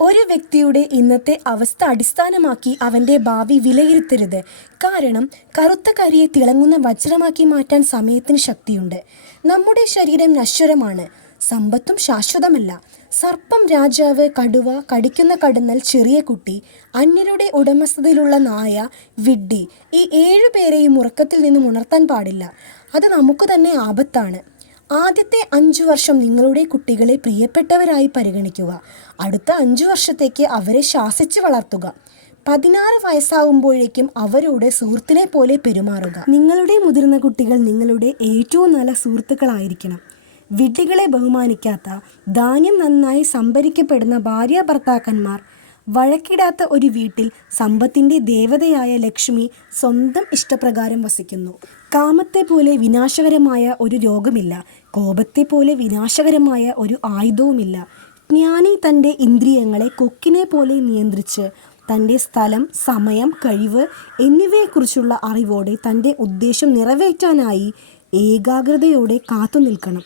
ഒരു വ്യക്തിയുടെ ഇന്നത്തെ അവസ്ഥ അടിസ്ഥാനമാക്കി അവന്റെ ഭാവി വിലയിരുത്തരുത്. കാരണം കറുത്ത കരിയെ തിളങ്ങുന്ന വജ്രമാക്കി മാറ്റാൻ സമയത്തിന് ശക്തിയുണ്ട്. നമ്മുടെ ശരീരം നശ്വരമാണ്. സമ്പത്തും ശാശ്വതമല്ല. സർപ്പം രാജാവ് കടുവ കടിക്കുന്ന കടന്നൽ ചെറിയ കുട്ടി അന്യരുടെ ഉടമസ്ഥതയിലുള്ള നായ വിഡ്ഡി ഈ ഏഴു പേരെയും ഉറക്കത്തിൽ നിന്നും ഉണർത്താൻ പാടില്ല. അത് നമുക്ക് തന്നെ ആപത്താണ്. ആദ്യത്തെ അഞ്ചു വർഷം നിങ്ങളുടെ കുട്ടികളെ പ്രിയപ്പെട്ടവരായി പരിഗണിക്കുക. അടുത്ത അഞ്ചു വർഷത്തേക്ക് അവരെ ശാസിച്ച് വളർത്തുക. പതിനാറ് വയസ്സാവുമ്പോഴേക്കും അവരോട് സുഹൃത്തിനെ പോലെ പെരുമാറുക. നിങ്ങളുടെ മുതിർന്ന കുട്ടികൾ നിങ്ങളുടെ ഏറ്റവും നല്ല സുഹൃത്തുക്കളായിരിക്കണം. വിഡ്ഢികളെ ബഹുമാനിക്കാത്ത ധാന്യം നന്നായി സംഭരിക്കപ്പെടുന്ന ഭാര്യ ഭർത്താക്കന്മാർ വഴക്കിടാത്ത ഒരു വീട്ടിൽ സമ്പത്തിന്റെ ദേവതയായ ലക്ഷ്മി സ്വന്തം ഇഷ്ടപ്രകാരം വസിക്കുന്നു. കാമത്തെ പോലെ വിനാശകരമായ ഒരു രോഗമില്ല. കോപത്തെ പോലെ വിനാശകരമായ ഒരു ആയുധവുമില്ല. ജ്ഞാനി തന്റെ ഇന്ദ്രിയങ്ങളെ കൊക്കിനെ പോലെ നിയന്ത്രിച്ച് തന്റെ സ്ഥലം സമയം കഴിവ് എന്നിവയെക്കുറിച്ചുള്ള അറിവോടെ തന്റെ ഉദ്ദേശം നിറവേറ്റാനായി ഏകാഗ്രതയോടെ കാത്തു നിൽക്കണം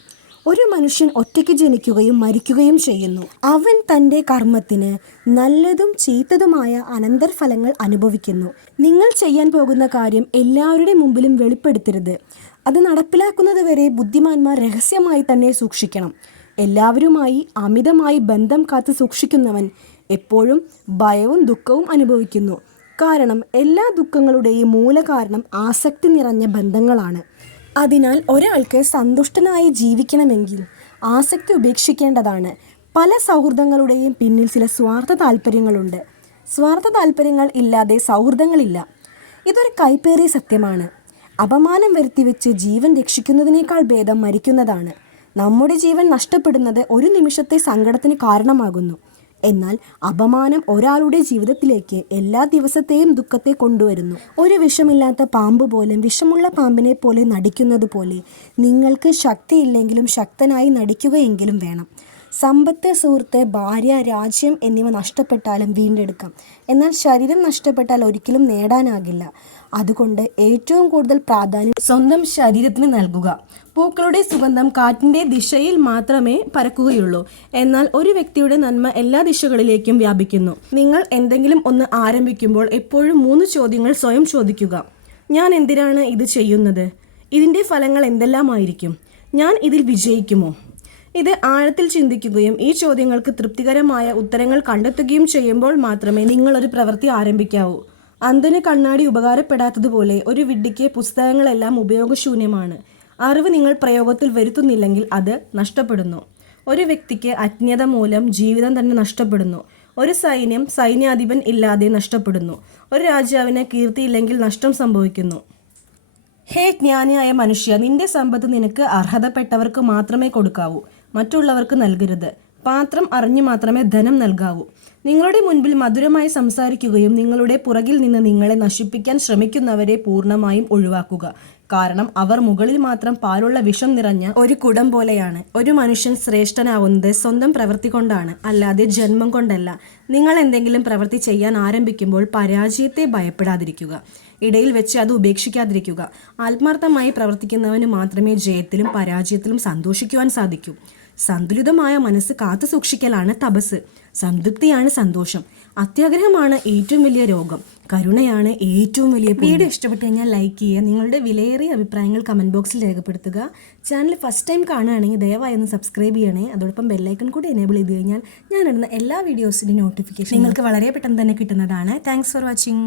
ഒരു മനുഷ്യൻ ഒറ്റയ്ക്ക് ജനിക്കുകയും മരിക്കുകയും ചെയ്യുന്നു. അവൻ തന്റെ കർമ്മത്തിന് നല്ലതും ചീത്തതുമായ അനന്തരഫലങ്ങൾ അനുഭവിക്കുന്നു. നിങ്ങൾ ചെയ്യാൻ പോകുന്ന കാര്യം എല്ലാവരുടെ മുമ്പിലും വെളിപ്പെടുത്തരുത്. അത് നടപ്പിലാക്കുന്നത് വരെ ബുദ്ധിമാന്മാർ രഹസ്യമായി തന്നെ സൂക്ഷിക്കണം. എല്ലാവരുമായി അമിതമായി ബന്ധം കാത്തു സൂക്ഷിക്കുന്നവൻ എപ്പോഴും ഭയവും ദുഃഖവും അനുഭവിക്കുന്നു. കാരണം എല്ലാ ദുഃഖങ്ങളുടെയും മൂലകാരണം ആസക്തി നിറഞ്ഞ ബന്ധങ്ങളാണ്. അതിനാൽ ഒരാൾക്ക് സന്തുഷ്ടനായി ജീവിക്കണമെങ്കിൽ ആസക്തി ഉപേക്ഷിക്കേണ്ടതാണ്. പല സൗഹൃദങ്ങളുടെയും പിന്നിൽ ചില സ്വാർത്ഥ താല്പര്യങ്ങളുണ്ട് സ്വാർത്ഥ താല്പര്യങ്ങൾ ഇല്ലാതെ സൗഹൃദങ്ങളില്ല. ഇതൊരു കൈപ്പേറിയ സത്യമാണ്. അപമാനം വരുത്തി വെച്ച് ജീവൻ രക്ഷിക്കുന്നതിനേക്കാൾ ഭേദം മരിക്കുന്നതാണ്. നമ്മുടെ ജീവൻ നഷ്ടപ്പെടുന്നത് ഒരു നിമിഷത്തെ സങ്കടത്തിന് കാരണമാകുന്നു. എന്നാൽ അപമാനം ഒരാളുടെ ജീവിതത്തിലേക്ക് എല്ലാ ദിവസത്തെയും ദുഃഖത്തെ കൊണ്ടുവരുന്നു. ഒരു വിഷമില്ലാത്ത പാമ്പ് പോലെ വിഷമുള്ള പാമ്പിനെ പോലെ നടിക്കുന്നത് പോലെ നിങ്ങൾക്ക് ശക്തിയില്ലെങ്കിലും ശക്തനായി നടിക്കുകയെങ്കിലും വേണം. സമ്പത്ത് സുഹൃത്ത് ഭാര്യ രാജ്യം എന്നിവ നഷ്ടപ്പെട്ടാലും വീണ്ടെടുക്കാം. എന്നാൽ ശരീരം നഷ്ടപ്പെട്ടാൽ ഒരിക്കലും നേടാനാകില്ല. അതുകൊണ്ട് ഏറ്റവും കൂടുതൽ പ്രാധാന്യം സ്വന്തം ശരീരത്തിന് നൽകുക. പൂക്കളുടെ സുഗന്ധം കാറ്റിന്റെ ദിശയിൽ മാത്രമേ പരക്കുകയുള്ളൂ. എന്നാൽ ഒരു വ്യക്തിയുടെ നന്മ എല്ലാ ദിശകളിലേക്കും വ്യാപിക്കുന്നു. നിങ്ങൾ എന്തെങ്കിലും ഒന്ന് ആരംഭിക്കുമ്പോൾ എപ്പോഴും മൂന്ന് ചോദ്യങ്ങൾ സ്വയം ചോദിക്കുക. ഞാൻ എന്തിനാണ് ഇത് ചെയ്യുന്നത്? ഇതിന്റെ ഫലങ്ങൾ എന്തെല്ലാമായിരിക്കും? ഞാൻ ഇതിൽ വിജയിക്കുമോ? ഇത് ആഴത്തിൽ ചിന്തിക്കുകയും ഈ ചോദ്യങ്ങൾക്ക് തൃപ്തികരമായ ഉത്തരങ്ങൾ കണ്ടെത്തുകയും ചെയ്യുമ്പോൾ മാത്രമേ നിങ്ങളൊരു പ്രവൃത്തി ആരംഭിക്കാവൂ. അന്ധന് കണ്ണാടി ഉപകാരപ്പെടാത്തതുപോലെ ഒരു വിഡ്ഢിക്ക് പുസ്തകങ്ങളെല്ലാം ഉപയോഗശൂന്യമാണ്. അറിവ് നിങ്ങൾ പ്രയോഗത്തിൽ വരുത്തുന്നില്ലെങ്കിൽ അത് നഷ്ടപ്പെടുന്നു. ഒരു വ്യക്തിക്ക് അജ്ഞത മൂലം ജീവിതം തന്നെ നഷ്ടപ്പെടുന്നു. ഒരു സൈന്യം സൈന്യാധിപൻ ഇല്ലാതെ നഷ്ടപ്പെടുന്നു. ഒരു രാജാവിന് കീർത്തിയില്ലെങ്കിൽ നഷ്ടം സംഭവിക്കുന്നു. ഹേ ജ്ഞാനിയായ മനുഷ്യ നിന്റെ സമ്പത്ത് നിനക്ക് അർഹതപ്പെട്ടവർക്ക് മാത്രമേ കൊടുക്കാവൂ. മറ്റുള്ളവർക്ക് നൽകരുത്. പാത്രം അറിഞ്ഞു മാത്രമേ ധനം നൽകാവൂ. നിങ്ങളുടെ മുൻപിൽ മധുരമായി സംസാരിക്കുകയും നിങ്ങളുടെ പുറകിൽ നിന്ന് നിങ്ങളെ നശിപ്പിക്കാൻ ശ്രമിക്കുന്നവരെ പൂർണമായും ഒഴിവാക്കുക. കാരണം അവർ മുകളിൽ മാത്രം പാലുള്ള വിഷം നിറഞ്ഞ ഒരു കുടം പോലെയാണ്. ഒരു മനുഷ്യൻ ശ്രേഷ്ഠനാവുന്നത് സ്വന്തം പ്രവൃത്തി കൊണ്ടാണ് അല്ലാതെ ജന്മം കൊണ്ടല്ല. നിങ്ങൾ എന്തെങ്കിലും പ്രവൃത്തി ചെയ്യാൻ ആരംഭിക്കുമ്പോൾ പരാജയത്തെ ഭയപ്പെടാതിരിക്കുക. ഇടയിൽ വെച്ച് അത് ഉപേക്ഷിക്കാതിരിക്കുക. ആത്മാർത്ഥമായി പ്രവർത്തിക്കുന്നവന് മാത്രമേ ജയത്തിലും പരാജയത്തിലും സന്തോഷിക്കുവാൻ സാധിക്കൂ. സന്തുലിതമായ മനസ്സ് കാത്തു സൂക്ഷിക്കലാണ് തപസ്. സംതൃപ്തിയാണ് സന്തോഷം. അത്യാഗ്രഹമാണ് ഏറ്റവും വലിയ രോഗം. കരുണയാണ് ഏറ്റവും വലിയ വീഡിയോ ഇഷ്ടപ്പെട്ട് കഴിഞ്ഞാൽ ലൈക്ക് ചെയ്യുക. നിങ്ങളുടെ വിലയേറിയ അഭിപ്രായങ്ങൾ കമന്റ് ബോക്സിൽ രേഖപ്പെടുത്തുക. ചാനൽ ഫസ്റ്റ് ടൈം കാണുകയാണെങ്കിൽ ദയവായി ഒന്ന് സബ്സ്ക്രൈബ് ചെയ്യണേ. അതോടൊപ്പം ബെല്ലൈക്കൺ കൂടി എനേബിൾ ചെയ്ത് കഴിഞ്ഞാൽ ഞാൻ ഇടുന്ന എല്ലാ വീഡിയോസിന്റെ നോട്ടിഫിക്കേഷൻ നിങ്ങൾക്ക് വളരെ പെട്ടെന്ന് തന്നെ കിട്ടുന്നതാണ്. Thanks for watching